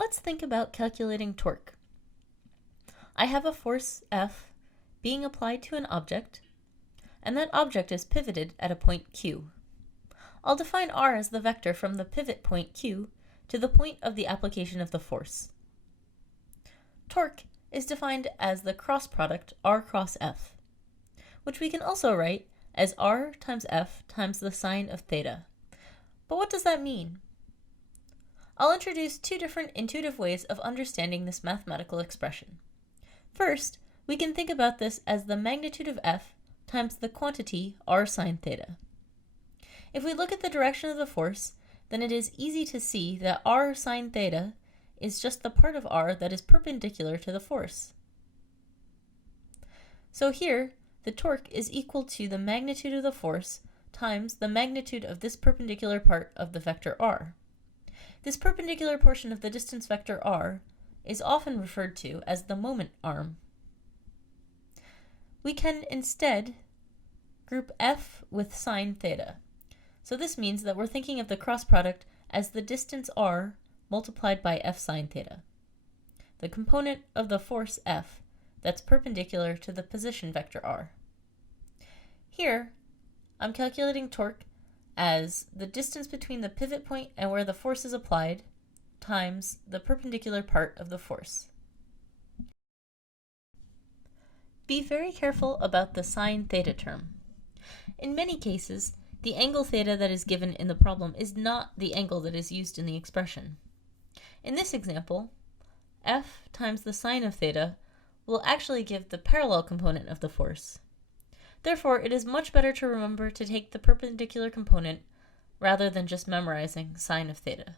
Let's think about calculating torque. I have a force F being applied to an object, and that object is pivoted at a point Q. I'll define r as the vector from the pivot point Q to the point of the application of the force. Torque is defined as the cross product r cross F, which we can also write as r times F times the sine of theta. But what does that mean? I'll introduce two different intuitive ways of understanding this mathematical expression. First, we can think about this as the magnitude of F times the quantity r sine theta. If we look at the direction of the force, then it is easy to see that r sine theta is just the part of r that is perpendicular to the force. So here, the torque is equal to the magnitude of the force times the magnitude of this perpendicular part of the vector r. This perpendicular portion of the distance vector r is often referred to as the moment arm. We can instead group F with sine theta. So this means that we're thinking of the cross product as the distance r multiplied by F sine theta, the component of the force F that's perpendicular to the position vector r. Here, I'm calculating torque as the distance between the pivot point and where the force is applied times the perpendicular part of the force. Be very careful about the sine theta term. In many cases, the angle theta that is given in the problem is not the angle that is used in the expression. In this example, F times the sine of theta will actually give the parallel component of the force. Therefore, it is much better to remember to take the perpendicular component rather than just memorizing sine of theta.